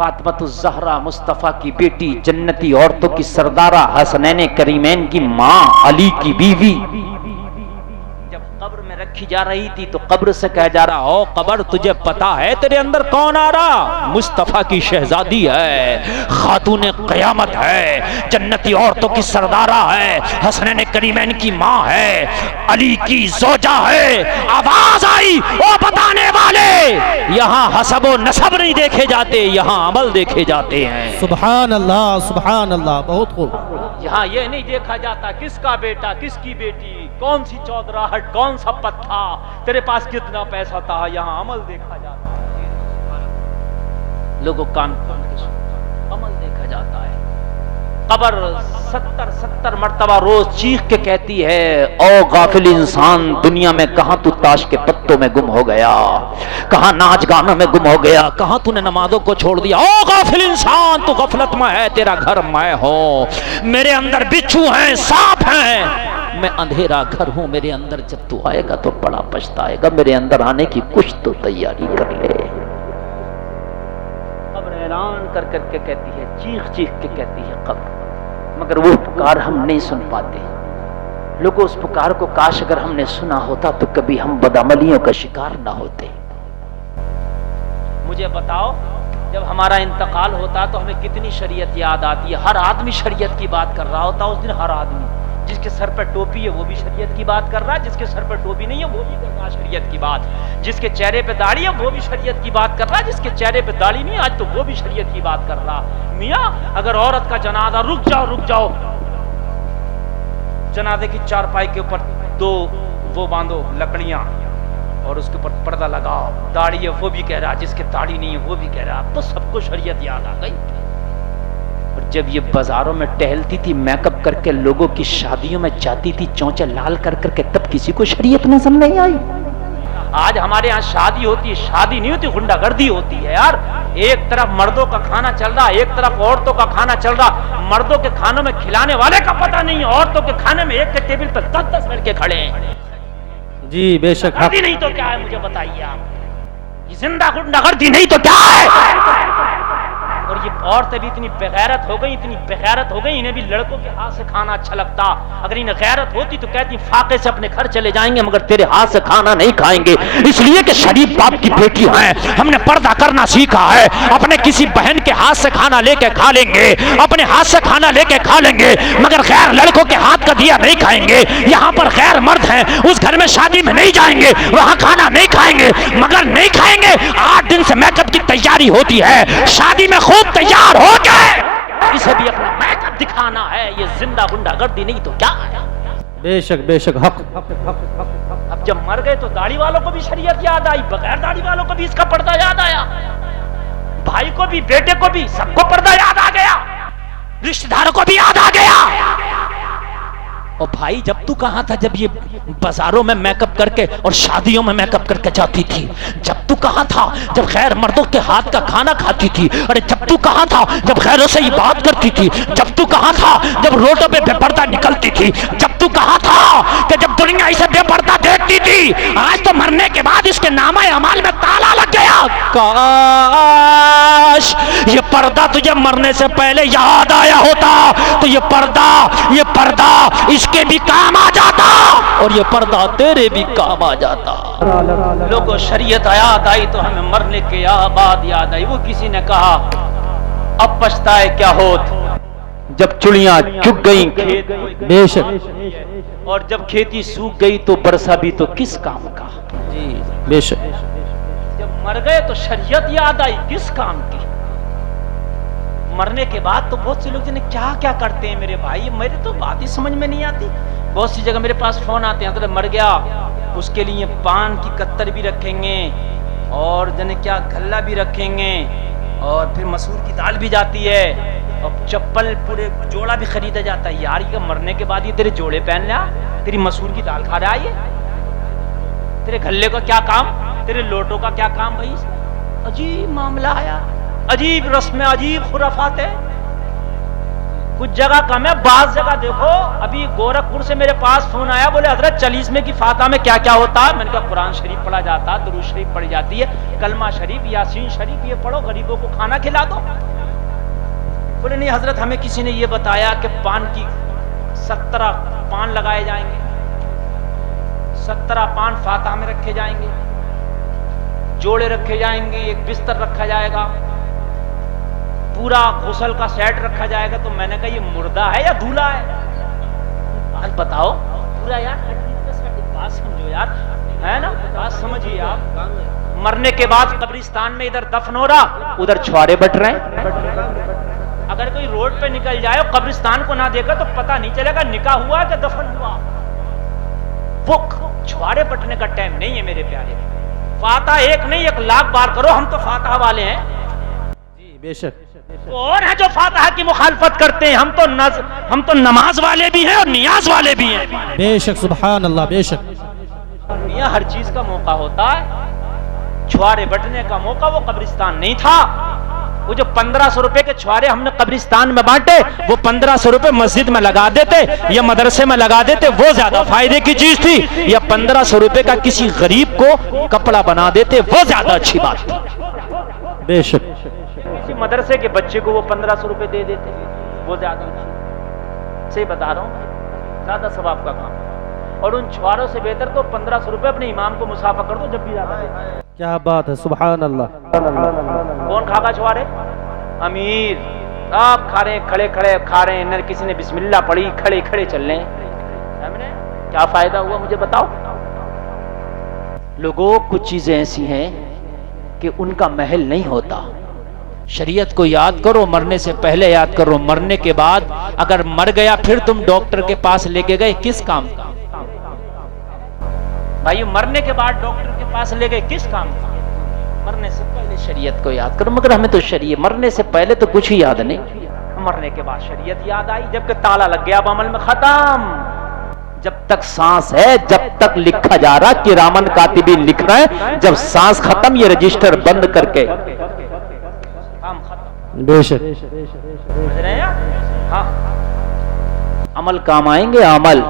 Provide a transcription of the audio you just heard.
فاطمۃ الزہرا مصطفیٰ کی بیٹی، جنتی عورتوں کی سردارہ، حسنین کریمین کی ماں، علی کی بیوی، جب قبر میں رکھی جا رہی تھی تو قبر سے کہا جا رہا، او قبر تجھے پتا ہے تیرے اندر کون آ رہا؟ مصطفیٰ کی شہزادی ہے، خاتون قیامت ہے، جنتی عورتوں کی سردارہ ہے، حسنین کریمین کی ماں ہے، علی کی زوجہ ہے۔ آواز آئی، او بتانے والے، یہاں حسب و نسب نہیں دیکھے جاتے، یہاں عمل دیکھے جاتے ہیں۔ سبحان اللہ سبحان اللہ، بہت خوب۔ یہاں یہ نہیں دیکھا جاتا کس کا بیٹا، کس کی بیٹی، کون سی چودراہٹ، کون سا پت تھا، تیرے پاس کتنا پیسہ تھا، یہاں عمل دیکھا جاتا ہے۔ لوگوں کان کھول کے سنو، عمل دیکھا جاتا ہے۔ قبر 70 مرتبہ روز چیخ کے کہتی ہے، او غافل انسان، دنیا میں کہاں تو تاش کے پتوں میں گم ہو گیا، کہاں ناچ گانوں میں گم ہو گیا، کہاں تو نے نمازوں کو چھوڑ دیا، او غافل انسان، تو غفلت میں ہے، تیرا گھر میں ہوں، میرے اندر بچھو ہیں، سانپ ہیں، میں اندھیرا گھر ہوں، میرے اندر جب تو آئے گا تو بڑا پچھتائے گا، میرے اندر آنے کی کچھ تو تیاری کر لے۔ قبر اعلان کر کر کے کہتی ہے، چیخ چیخ کے کہتی ہے قبر، مگر وہ پکار ہم نہیں سن پاتے۔ لوگوں اس پکار کو کاش اگر ہم نے سنا ہوتا تو کبھی ہم بدعملیوں کا شکار نہ ہوتے۔ مجھے بتاؤ، جب ہمارا انتقال ہوتا تو ہمیں کتنی شریعت یاد آتی ہے؟ ہر آدمی شریعت کی بات کر رہا ہوتا اس دن، ہر آدمی، جس کے سر پر ٹوپی ہے وہ بھی شریعت کی بات کر رہا ہے، جس کے سر پر ٹوپی نہیں ہے وہ بھی کر رہا ہے شریعت کی بات، جس کے چہرے پہ داڑھی ہے وہ بھی شریعت کی بات کر رہا ہے، جس کے چہرے پہ داڑھی نہیں آج تو وہ بھی شریعت کی بات کر رہا۔ میاں اگر عورت کا جنازہ، رک جاؤ، جنازے کی چارپائی کے اوپر 2 وہ باندھو لکڑیاں اور اس کے اوپر پردہ لگاؤ، داڑھی ہے وہ بھی کہہ رہا، جس کے داڑھی نہیں ہے وہ بھی کہہ رہا، اب تو سب کو شریعت یاد آ گئی۔ اور جب یہ بازاروں میں ٹہلتی تھی میک اپ کر کے، لوگوں کی شادیوں میں جاتی تھی چونچے لال کر کر کے، تب کسی کو شریعت نظر نہیں آئی۔ آج ہمارے ہاں شادی ہوتی ہے، شادی نہیں ہوتی، غنڈہ گردی ہوتی ہے یار۔ ایک طرف مردوں کا کھانا چل رہا، ایک طرف عورتوں کا کھانا چل رہا، مردوں کے کھانوں میں کھلانے والے کا پتہ نہیں، عورتوں کے کھانے میں ایک کے ٹیبل پر 10 لڑکے کھڑے ہیں۔ جی بے شک حق۔ نہیں تو کیا ہے مجھے بتائیے آپ، یہ زندہ غنڈہ گردی نہیں تو کیا ہے؟ اور یہ عورتیں بھی اتنی بغیرت ہو گئی، اتنی بغیرت ہو گئی، انہیں بھی لڑکوں کے ہاتھ سے کھانا اچھا لگتا۔ اگر انہیں غیرت ہوتی تو کہتی فاقے سے اپنے گھر چلے جائیں گے مگر تیرے ہاتھ سے کھانا نہیں کھائیں گے، اس لیے کہ شریف باپ کی بیٹی ہیں، ہم نے پردہ کرنا سیکھا ہے، اپنے کسی بہن کے ہاتھ سے کھانا لے کے کھا لیں گے، اپنے ہاتھ سے کھانا لے کے کھا لیں گے مگر غیر لڑکوں کے ہاتھ کا دیا نہیں کھائیں گے۔ یہاں پر غیر مرد ہیں، اس گھر میں شادی میں نہیں جائیں گے، وہاں کھانا نہیں کھائیں گے، مگر نہیں کھائیں گے۔ 8 دن سے میک اپ کی تیاری ہوتی ہے، شادی میں خوب تیار ہو گئے، اسے بھی اپنا میک اپ دکھانا ہے، یہ زندہ غنڈہ گردی نہیں تو کیا ہے؟ بے شک حق۔ اب جب مر گئے تو داڑھی والوں کو بھی شریعت یاد آئی، بغیر داڑھی والوں کو بھی اس کا پردہ یاد آیا، بھائی کو بھی، بیٹے کو بھی، سب کو پردہ یاد آ گیا، رشتہ داروں کو بھی یاد آ گیا۔ اور بھائی جب تو کہاں تھا جب یہ بازاروں میں میک اپ کر کے اور شادیوں میں میک اپ کر کے جاتی تھی؟ جب تو کہاں تھا جب غیر مردوں کے ہاتھ کا کھانا کھاتی تھی؟ ارے جب تو کہاں تھا جب غیروں سے یہ بات کرتی تھی؟ جب تو کہاں تھا جب روڈوں پہ بے پردہ نکلتی تھی؟ جب تو کہاں تھا کہ جب دنیا اسے بے پردہ دیکھتی تھی؟ آج تو مرنے کے بعد اس کے نامہ اعمال میں تالا لگ گیا۔ کاش یہ پردہ تجھے مرنے سے پہلے یاد آیا ہوتا تو یہ پردہ اس کے بھی کام آ جاتا اور یہ پردہ تیرے بھی کام آ جاتا۔ لوگوں شریعت یاد آئی تو ہمیں مرنے کے بعد یاد آئی۔ وہ کسی نے کہا اب پچھتائے کیا ہوت جب چڑیاں چگ گئیں کھیت، بے شک، اور جب کھیتی سوکھ گئی تو برسا بھی تو کس کام کا۔ جی بے شک۔ جب مر گئے تو شریعت یاد آئی، کس کام کی؟ مرنے کے بعد تو بہت سے لوگ جنہیں کیا کیا کرتے ہیں میرے بھائی، میرے تو بات ہی سمجھ میں نہیں آتی۔ بہت سی جگہ میرے پاس فون آتے ہیں، مر گیا اس کے لیے پان کی کتر بھی رکھیں گے اور جنہیں کیا گھلا بھی رکھیں گے اور پھر مسور کی دال بھی جاتی ہے اور چپل پورے جوڑا بھی خریدا جاتا ہے۔ یار یہ مرنے کے بعد یہ تیرے جوڑے پہن لیا، تیری مسور کی دال کھا رہا ہے، یہ تیرے گھلے کا کیا کام، تیرے لوٹوں کا کیا کام؟ بھائی عجیب معاملہ آیا، عجیب رسم، عجیب خرافات ہے۔ کچھ جگہ کم ہے، بعض جگہ دیکھو. ابھی گورکھپور سے میرے پاس فون آیا، بولے حضرت 40 میں کی فاتحہ میں کیا کیا ہوتا ہے؟ میں نے کہا قرآن شریف پڑھا جاتا، درود شریف پڑھی جاتی ہے، کلمہ شریف، یاسین شریف، یہ پڑھو، غریبوں کو کھانا کھلا دو. بولے نہیں حضرت ہمیں کسی نے یہ بتایا کہ پان کی 17 پان لگائے جائیں گے، 17 پان فاتحہ میں رکھے جائیں گے، جوڑے رکھے جائیں گے، ایک بستر رکھا جائے گا، پورا غسل کا سیٹ رکھا جائے گا. تو میں نے کہا یہ مردہ ہے یا دھولا ہے؟ بات بتاؤ پورا یار، بات سمجھو یار، ہے نا، بات سمجھیے آپ. مرنے کے بعد قبرستان میں ادھر دفن ہو رہا، ادھر چھوارے بٹ رہے ہیں. اگر کوئی روڈ پہ نکل جائے اور قبرستان کو نہ دیکھا تو پتہ نہیں چلے گا نکاح ہوا کہ دفن ہوا. وہ چھوارے بٹنے کا ٹائم نہیں ہے میرے پیارے. فاتحہ ایک نہیں 1 لاکھ بار کرو، ہم تو فاتحہ والے ہیں. جی بے شک. اور ہیں جو فاتحہ کی مخالفت کرتے ہیں. ہم تو نماز والے بھی ہیں اور نیاز والے بھی ہیں. بے شک سبحان اللہ. بے شک. یہاں ہر چیز کا موقع ہوتا ہے. چھوارے بٹنے کا موقع وہ قبرستان نہیں تھا. وہ جو 1500 روپے کے چھوارے ہم نے قبرستان میں بانٹے، وہ 1500 روپے مسجد میں لگا دیتے یا مدرسے میں لگا دیتے، وہ زیادہ فائدے کی چیز تھی. یا 1500 روپے کا کسی غریب کو کپڑا بنا دیتے، وہ زیادہ اچھی بات تھی. بے شک. کسی مدرسے کے بچے کو وہ 1500 روپے دے دیتے، وہ زیادہ سے بتا رہا ہوں، زیادہ ثواب کا کام. اور ان چھواروں سے بہتر تو 1500 روپے اپنے امام کو مسافہ کر دو، جب بھی زیادہ دے. کیا بات ہے، سبحان اللہ. کون کھا گا چھوارے؟ امیر. آپ کھا رہے ہیں، کھڑے کھڑے کھا رہے ہیں، کسی نے بسم اللہ پڑھی، کھڑے کھڑے چل رہے ہیں. کیا فائدہ ہوا مجھے بتاؤ. لوگوں کچھ چیزیں ایسی ہیں کہ ان کا محل نہیں ہوتا. شریعت کو یاد کرو، مرنے سے پہلے یاد کرو. مرنے کے بعد اگر مر گیا پھر تم ڈاکٹر کے پاس لے کے گئے، کس کام کا؟ بھائی مرنے کے بعد ڈاکٹر کے پاس لے گئے، کس کام کا؟ مرنے سے پہلے شریعت کو یاد کرو. مگر ہمیں تو شریعت مرنے سے پہلے تو کچھ ہی یاد نہیں، مرنے کے بعد شریعت یاد آئی. جب کہ تالا لگ گیا اب عمل میں ختم. جب تک سانس ہے، جب تک لکھا جا رہا، کرامن کاتبین لکھ رہے ہیں. جب سانس ختم، یہ رجسٹر بند کر کے کام ختم. بے شک. سمجھ رہے ہیں؟ ہاں، عمل کام آئیں گے. عمل